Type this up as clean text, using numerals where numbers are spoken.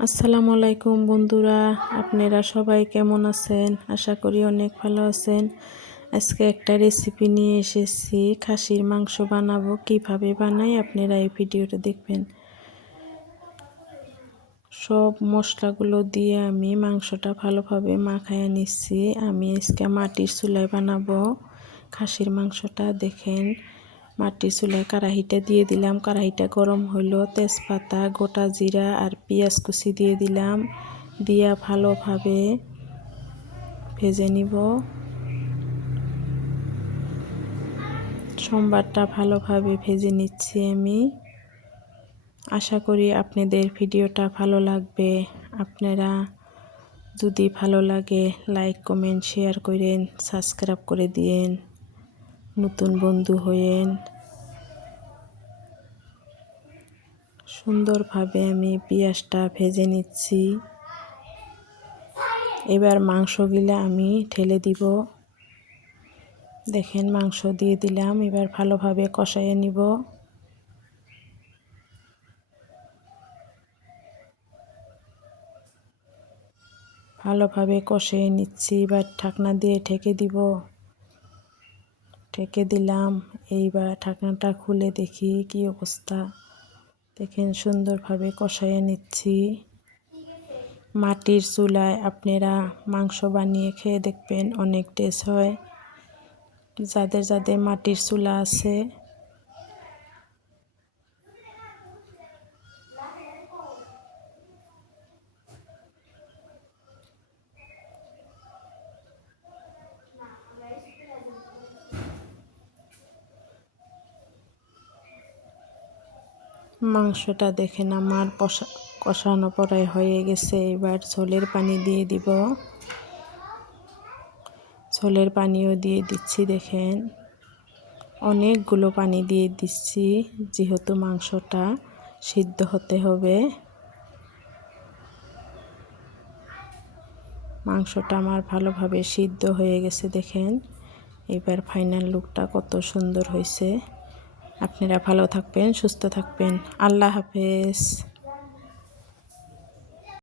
আসসালামু আলাইকুম বন্ধুরা, আপনারা সবাই কেমন আছেন? আশা করি অনেক ভালো আছেন। আজকে একটা রেসিপি নিয়ে এসেছি, খাসির মাংস বানাবো। কিভাবে বানাই আপনারা এই ভিডিওটা দেখবেন। সব মশলাগুলো দিয়ে আমি মাংসটা ভালোভাবে মাখায় নিচ্ছি। আমি আজকে মাটির চুলায় বানাবো খাসির মাংসটা। দেখেন, মাটির চুলায় কড়াইটা দিয়ে দিলাম। কড়াইটা গরম হলো, তেজপাতা, গোটা জিরা আর পেঁয়াজ কুচি দিয়ে দিলাম। দিয়া ভালোভাবে ভেজে নিব। সম্বারটা ভালোভাবে ভেজে নিচ্ছি আমি। আশা করি আপনাদের ভিডিওটা ভালো লাগবে। আপনারা যদি ভালো লাগে লাইক কমেন্ট শেয়ার করেন, সাবস্ক্রাইব করে দিয়েন, নতুন বন্ধু হয়েন। সুন্দরভাবে আমি পেঁয়াজটা ভেজে নিচ্ছি। এবার মাংসগুলো আমি ঢেলে দিব। দেখেন, মাংস দিয়ে দিলাম। এবার ভালোভাবে কষাইয়ে নিব। ভালোভাবে কষিয়ে নিচ্ছি। এবার ঢাকনা দিয়ে ঢেকে দিব। ঢেকে দিলাম। এইবার ঢাকনাটা খুলে দেখি কি অবস্থা। দেখেন, সুন্দরভাবে কষাইয়ে নিচ্ছি। মাটির চুলায় আপনারা মাংস বানিয়ে খেয়ে দেখবেন, অনেক টেস্ট হয়। যাদের যাদের মাটির চুলা আছে, মাংসটা দেখেন আমার কষানো প্রায় হয়ে গেছে। এবার ঝোলের পানি দিয়ে দিব। ঝোলের পানিও দিয়ে দিচ্ছি। দেখেন, অনেকগুলো পানি দিয়ে দিচ্ছি, যেহেতু মাংসটা সিদ্ধ হতে হবে। মাংসটা আমার ভালোভাবে সিদ্ধ হয়ে গেছে। দেখেন, এবার ফাইনাল লুকটা কত সুন্দর হয়েছে। আপনারা ভালো থাকবেন, সুস্থ থাকবেন। আল্লাহ হাফেজ।